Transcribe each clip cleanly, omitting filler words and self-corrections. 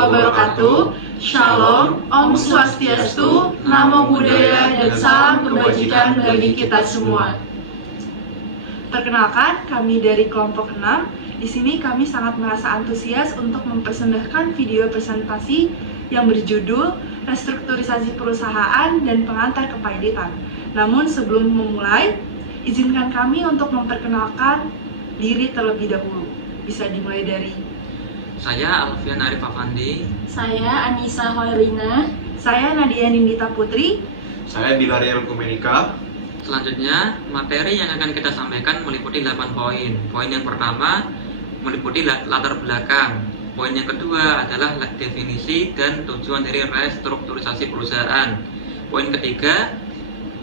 wabarakatuh. Shalom, Om Swastiastu, Namo Buddhaya, dan salam kebajikan bagi kita semua. Perkenalkan, kami dari kelompok 6. Di sini kami sangat merasa antusias untuk mempersembahkan video presentasi yang berjudul Restrukturisasi Perusahaan dan Pengantar Kepailitan. Namun sebelum memulai, izinkan kami untuk memperkenalkan diri terlebih dahulu. Bisa dimulai dari saya Alfian Arif Afandi. Saya Anissa Hoirina. Saya Nadia Nindita Putri. Saya Bilariel Kumenika. Selanjutnya, materi yang akan kita sampaikan meliputi 8 poin. Poin yang pertama meliputi latar belakang. Poin yang kedua adalah definisi dan tujuan dari restrukturisasi perusahaan. Poin ketiga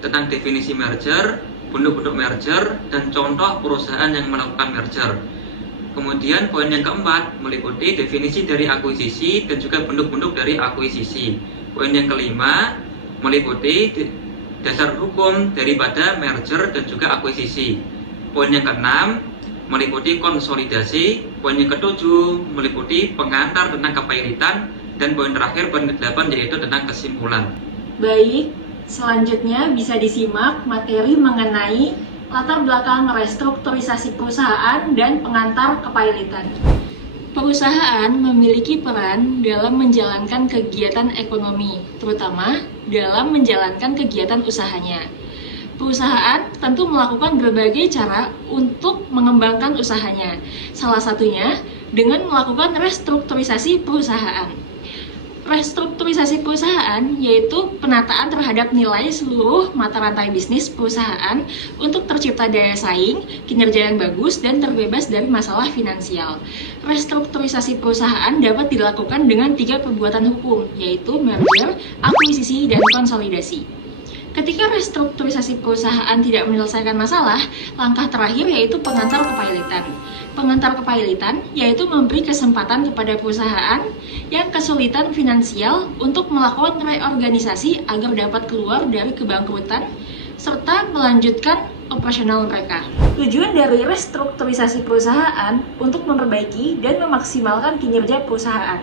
tentang definisi merger, bentuk-bentuk merger, dan contoh perusahaan yang melakukan merger. Kemudian poin yang keempat meliputi definisi dari akuisisi dan juga bentuk-bentuk dari akuisisi. Poin yang kelima meliputi dasar hukum daripada merger dan juga akuisisi. Poin yang keenam meliputi konsolidasi. Poin yang ketujuh meliputi pengantar tentang kepailitan. Dan poin terakhir, poin ke-8, yaitu tentang kesimpulan. Baik, selanjutnya bisa disimak materi mengenai latar belakang restrukturisasi perusahaan dan pengantar kepailitan. Perusahaan memiliki peran dalam menjalankan kegiatan ekonomi, terutama dalam menjalankan kegiatan usahanya. Perusahaan tentu melakukan berbagai cara untuk mengembangkan usahanya. Salah satunya dengan melakukan restrukturisasi perusahaan. Restrukturisasi perusahaan yaitu penataan terhadap nilai seluruh mata rantai bisnis perusahaan untuk tercipta daya saing, kinerja yang bagus, dan terbebas dari masalah finansial. Restrukturisasi perusahaan dapat dilakukan dengan 3 perbuatan hukum, yaitu merger, akuisisi, dan konsolidasi. Ketika restrukturisasi perusahaan tidak menyelesaikan masalah, langkah terakhir yaitu pengantar kepailitan. Pengantar kepailitan yaitu memberi kesempatan kepada perusahaan yang kesulitan finansial untuk melakukan reorganisasi agar dapat keluar dari kebangkrutan serta melanjutkan operasional mereka. Tujuan dari restrukturisasi perusahaan untuk memperbaiki dan memaksimalkan kinerja perusahaan,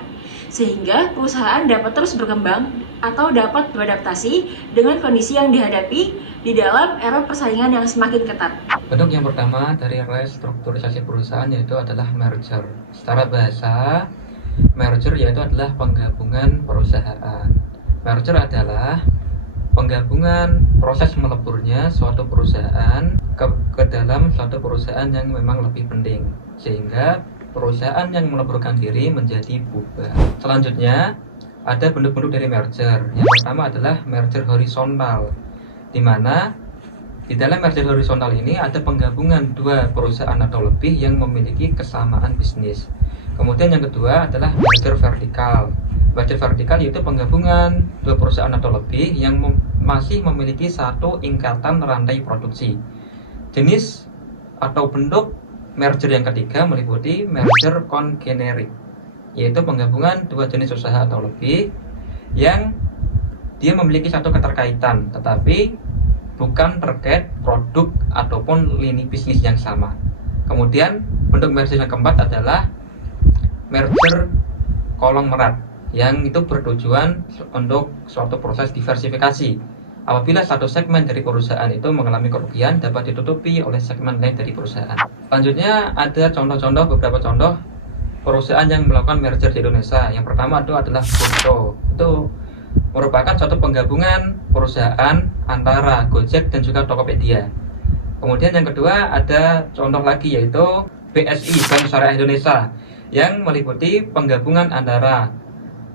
sehingga perusahaan dapat terus berkembang atau dapat beradaptasi dengan kondisi yang dihadapi di dalam era persaingan yang semakin ketat. Bentuk yang pertama dari restrukturisasi perusahaan yaitu adalah merger. Secara bahasa, merger yaitu adalah penggabungan perusahaan. Merger adalah penggabungan proses meleburnya suatu perusahaan ke dalam suatu perusahaan yang memang lebih penting, sehingga perusahaan yang meleburkan diri menjadi bubar. Selanjutnya, ada bentuk-bentuk dari merger. Yang pertama adalah merger horizontal, di mana di dalam merger horizontal ini ada penggabungan 2 perusahaan atau lebih yang memiliki kesamaan bisnis. Kemudian yang kedua adalah merger vertikal. Merger vertikal yaitu penggabungan 2 perusahaan atau lebih yang masih memiliki satu ikatan rantai produksi. Jenis atau bentuk merger yang ketiga meliputi merger kongenerik, yaitu penggabungan 2 jenis usaha atau lebih yang dia memiliki satu keterkaitan tetapi bukan terkait produk ataupun lini bisnis yang sama. Kemudian bentuk merger yang keempat adalah merger konglomerat yang itu bertujuan untuk suatu proses diversifikasi. Apabila satu segmen dari perusahaan itu mengalami kerugian, dapat ditutupi oleh segmen lain dari perusahaan. Selanjutnya ada beberapa contoh perusahaan yang melakukan merger di Indonesia. Yang pertama itu adalah Goto. Itu merupakan suatu penggabungan perusahaan antara Gojek dan juga Tokopedia. Kemudian yang kedua ada contoh lagi yaitu BSI, Bank Syariah Indonesia, yang meliputi penggabungan antara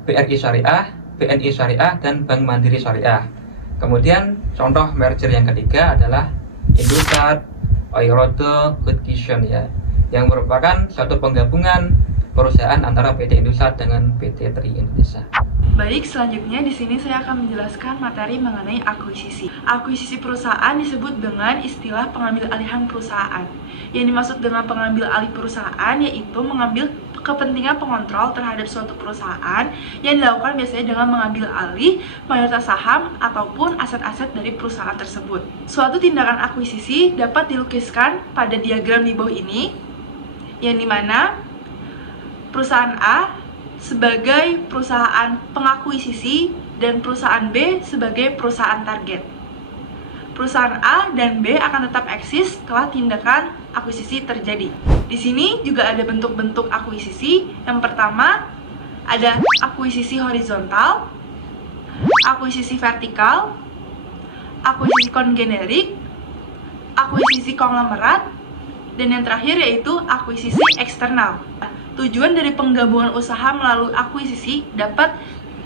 BRI Syariah, BNI Syariah, dan Bank Mandiri Syariah. Kemudian contoh merger yang ketiga adalah Indosat, Oirodo, Good Kitchen ya, yang merupakan suatu penggabungan perusahaan antara PT Indosat dengan PT Tri Indonesia. Baik, selanjutnya di sini saya akan menjelaskan materi mengenai akuisisi. Akuisisi perusahaan disebut dengan istilah pengambil alihan perusahaan. Yang dimaksud dengan pengambil alih perusahaan yaitu mengambil kepentingan pengontrol terhadap suatu perusahaan yang dilakukan biasanya dengan mengambil alih mayoritas saham ataupun aset-aset dari perusahaan tersebut. Suatu tindakan akuisisi dapat dilukiskan pada diagram di bawah ini, yang dimana perusahaan A sebagai perusahaan pengakuisisi dan perusahaan B sebagai perusahaan target. Perusahaan A dan B akan tetap eksis setelah tindakan akuisisi terjadi. Di sini juga ada bentuk-bentuk akuisisi. Yang pertama, ada akuisisi horizontal, akuisisi vertikal, akuisisi kongenerik, akuisisi konglomerat, dan yang terakhir yaitu akuisisi eksternal. Tujuan dari penggabungan usaha melalui akuisisi dapat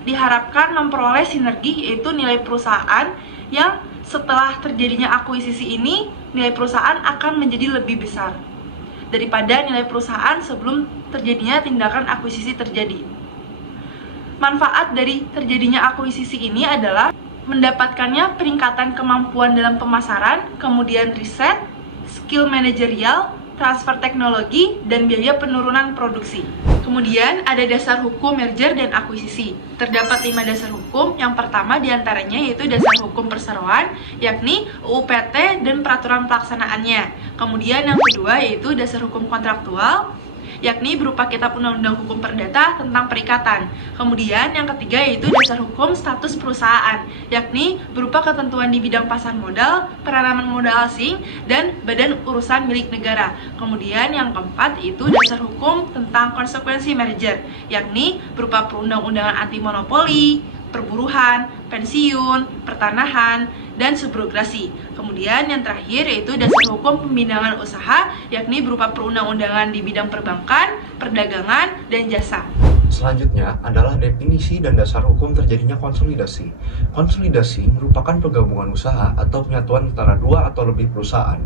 diharapkan memperoleh sinergi, yaitu nilai perusahaan yang setelah terjadinya akuisisi ini, nilai perusahaan akan menjadi lebih besar daripada nilai perusahaan sebelum terjadinya tindakan akuisisi terjadi. Manfaat dari terjadinya akuisisi ini adalah mendapatkannya peningkatan kemampuan dalam pemasaran, kemudian riset, skill manajerial, transfer teknologi, dan biaya penurunan produksi. Kemudian ada dasar hukum merger dan akuisisi. Terdapat 5 dasar hukum. Yang pertama diantaranya yaitu dasar hukum perseroan, yakni UU PT dan peraturan pelaksanaannya. Kemudian yang kedua yaitu dasar hukum kontraktual, yakni berupa kitab undang-undang hukum perdata tentang perikatan. Kemudian yang ketiga yaitu dasar hukum status perusahaan, yakni berupa ketentuan di bidang pasar modal, penanaman modal asing, dan badan urusan milik negara. Kemudian yang keempat yaitu dasar hukum tentang konsekuensi merger, yakni berupa perundang-undangan anti monopoli, perburuhan, pensiun, pertanahan, dan subrogasi. Kemudian yang terakhir yaitu dasar hukum pembinaan usaha, yakni berupa perundang-undangan di bidang perbankan, perdagangan, dan jasa. Selanjutnya adalah definisi dan dasar hukum terjadinya konsolidasi. Konsolidasi merupakan penggabungan usaha atau penyatuan antara 2 atau lebih perusahaan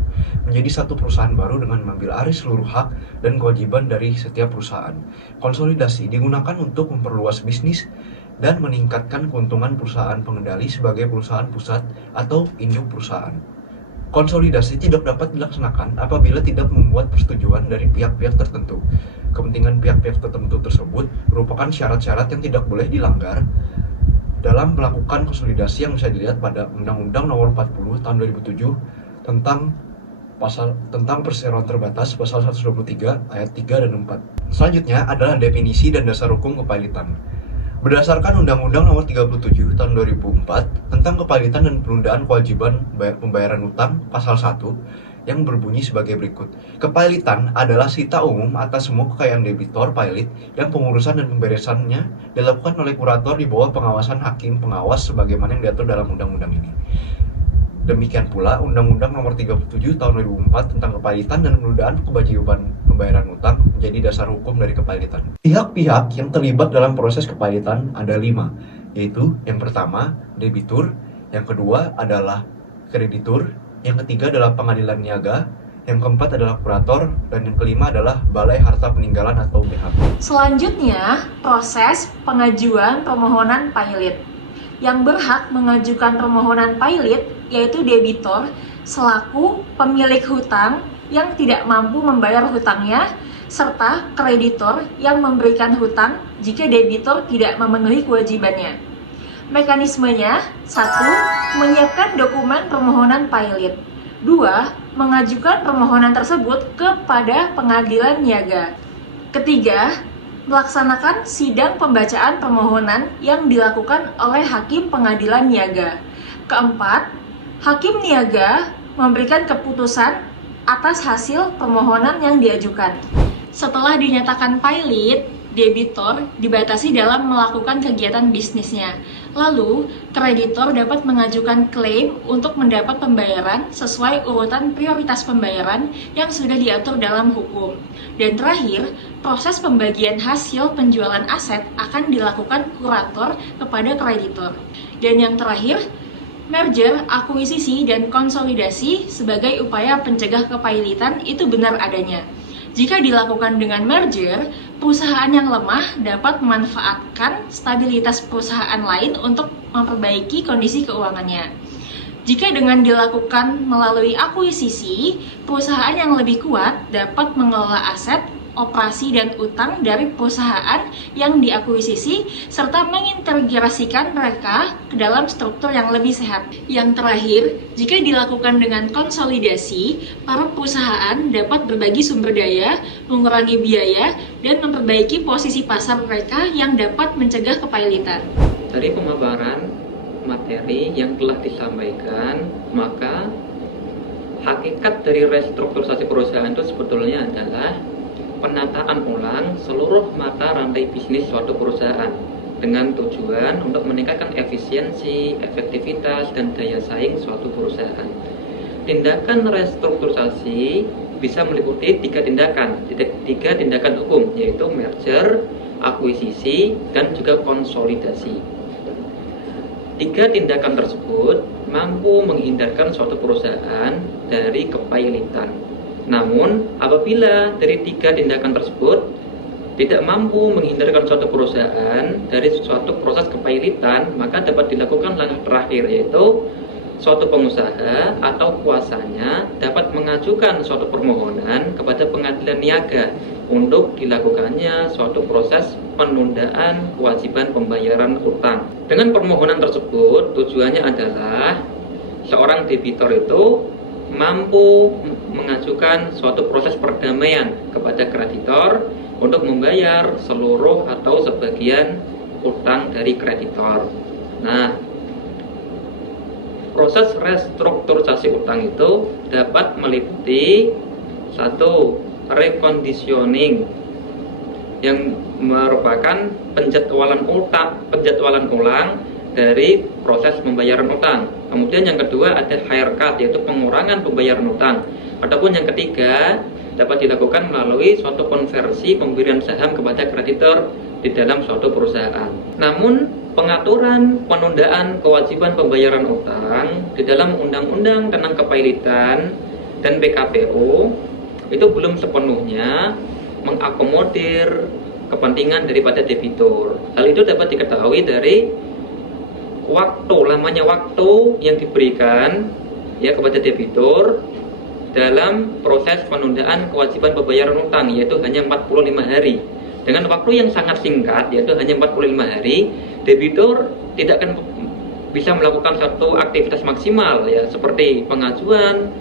menjadi satu perusahaan baru dengan mengambil alih seluruh hak dan kewajiban dari setiap perusahaan. Konsolidasi digunakan untuk memperluas bisnis dan meningkatkan keuntungan perusahaan pengendali sebagai perusahaan pusat atau induk perusahaan. Konsolidasi tidak dapat dilaksanakan apabila tidak membuat persetujuan dari pihak-pihak tertentu. Kepentingan pihak-pihak tertentu tersebut merupakan syarat-syarat yang tidak boleh dilanggar dalam melakukan konsolidasi yang bisa dilihat pada Undang-Undang Nomor 40 Tahun 2007 tentang perseroan terbatas pasal 123 ayat 3 dan 4. Selanjutnya adalah definisi dan dasar hukum kepailitan. Berdasarkan Undang-Undang Nomor 37 Tahun 2004 tentang kepailitan dan penundaan kewajiban pembayaran utang pasal 1 yang berbunyi sebagai berikut. Kepailitan adalah sita umum atas semua kekayaan debitor pailit yang pengurusan dan pemberesannya dilakukan oleh kurator di bawah pengawasan hakim pengawas sebagaimana yang diatur dalam undang-undang ini. Demikian pula Undang-Undang Nomor 37 Tahun 2004 tentang kepailitan dan penundaan kewajiban pembayaran utang menjadi dasar hukum dari kepailitan. Pihak-pihak yang terlibat dalam proses kepailitan ada 5, yaitu yang pertama debitur, yang kedua adalah kreditur, yang ketiga adalah pengadilan niaga, yang keempat adalah kurator, dan yang kelima adalah Balai Harta Peninggalan atau BHP. Selanjutnya, proses pengajuan permohonan pailit. Yang berhak mengajukan permohonan pailit yaitu debitor selaku pemilik hutang yang tidak mampu membayar hutangnya, serta kreditor yang memberikan hutang jika debitor tidak memenuhi kewajibannya. Mekanismenya: 1. Menyiapkan dokumen permohonan pailit. 2. Mengajukan permohonan tersebut kepada pengadilan niaga. Ketiga, melaksanakan sidang pembacaan permohonan yang dilakukan oleh hakim pengadilan niaga. Keempat, hakim niaga memberikan keputusan atas hasil permohonan yang diajukan. Setelah dinyatakan pailit, debitor dibatasi dalam melakukan kegiatan bisnisnya. Lalu, kreditor dapat mengajukan klaim untuk mendapat pembayaran sesuai urutan prioritas pembayaran yang sudah diatur dalam hukum. Dan terakhir, proses pembagian hasil penjualan aset akan dilakukan kurator kepada kreditor. Dan yang terakhir, merger, akuisisi, dan konsolidasi sebagai upaya pencegah kepailitan itu benar adanya. Jika dilakukan dengan merger, perusahaan yang lemah dapat memanfaatkan stabilitas perusahaan lain untuk memperbaiki kondisi keuangannya. Jika dengan dilakukan melalui akuisisi, perusahaan yang lebih kuat dapat mengelola aset operasi dan utang dari perusahaan yang diakuisisi, serta mengintegrasikan mereka ke dalam struktur yang lebih sehat. Yang terakhir, jika dilakukan dengan konsolidasi, para perusahaan dapat berbagi sumber daya, mengurangi biaya, dan memperbaiki posisi pasar mereka yang dapat mencegah kepailitan. Dari pemaparan materi yang telah disampaikan, maka hakikat dari restrukturisasi perusahaan itu sebetulnya adalah penataan ulang seluruh mata rantai bisnis suatu perusahaan dengan tujuan untuk meningkatkan efisiensi, efektivitas, dan daya saing suatu perusahaan. Tindakan restrukturisasi bisa meliputi tiga tindakan hukum, yaitu merger, akuisisi, dan juga konsolidasi. Tiga tindakan tersebut mampu menghindarkan suatu perusahaan dari kepailitan. Namun, apabila dari tiga tindakan tersebut tidak mampu menghindarkan suatu perusahaan dari suatu proses kepailitan, maka dapat dilakukan langkah terakhir, yaitu suatu pengusaha atau kuasanya dapat mengajukan suatu permohonan kepada pengadilan niaga untuk dilakukannya suatu proses penundaan kewajiban pembayaran utang. Dengan permohonan tersebut, tujuannya adalah seorang debitor itu mampu mengajukan suatu proses perdamaian kepada kreditor untuk membayar seluruh atau sebagian utang dari kreditor. Nah, proses restrukturisasi utang itu dapat meliputi satu, reconditioning yang merupakan penjadwalan ulang dari proses pembayaran utang. Kemudian yang kedua ada haircut, yaitu pengurangan pembayaran utang. Ataupun yang ketiga dapat dilakukan melalui suatu konversi pemberian saham kepada kreditor di dalam suatu perusahaan. Namun pengaturan penundaan kewajiban pembayaran utang di dalam Undang-Undang tentang Kepailitan dan PKPU itu belum sepenuhnya mengakomodir kepentingan daripada debitur. Hal itu dapat diketahui dari lamanya waktu yang diberikan kepada debitur dalam proses penundaan kewajiban pembayaran utang, yaitu hanya 45 hari. Dengan waktu yang sangat singkat, yaitu hanya 45 hari, debitur tidak akan bisa melakukan satu aktivitas maksimal, seperti pengajuan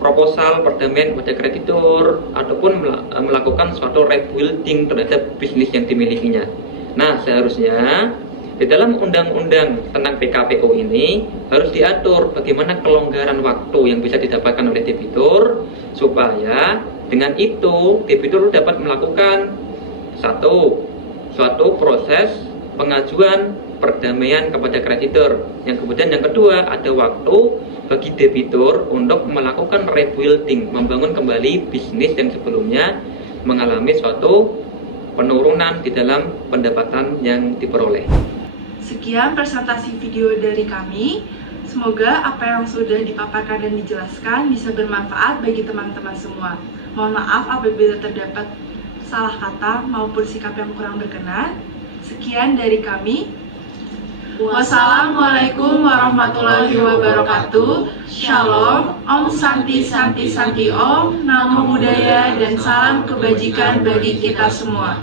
proposal perdamaian kepada kreditur ataupun melakukan suatu rebuilding terhadap bisnis yang dimilikinya. Nah, seharusnya di dalam undang-undang tentang PKPU ini harus diatur bagaimana kelonggaran waktu yang bisa didapatkan oleh debitur, supaya dengan itu debitur dapat melakukan suatu proses pengajuan perdamaian kepada kreditor. Yang kemudian yang kedua ada waktu bagi debitur untuk melakukan rebuilding, membangun kembali bisnis yang sebelumnya mengalami suatu penurunan di dalam pendapatan yang diperoleh. Sekian presentasi video dari kami. Semoga apa yang sudah dipaparkan dan dijelaskan bisa bermanfaat bagi teman-teman semua. Mohon maaf apabila terdapat salah kata maupun sikap yang kurang berkenan. Sekian dari kami. Wassalamualaikum warahmatullahi wabarakatuh. Shalom, Om Santi Santi Santi Om, Namo Buddhaya, dan salam kebajikan bagi kita semua.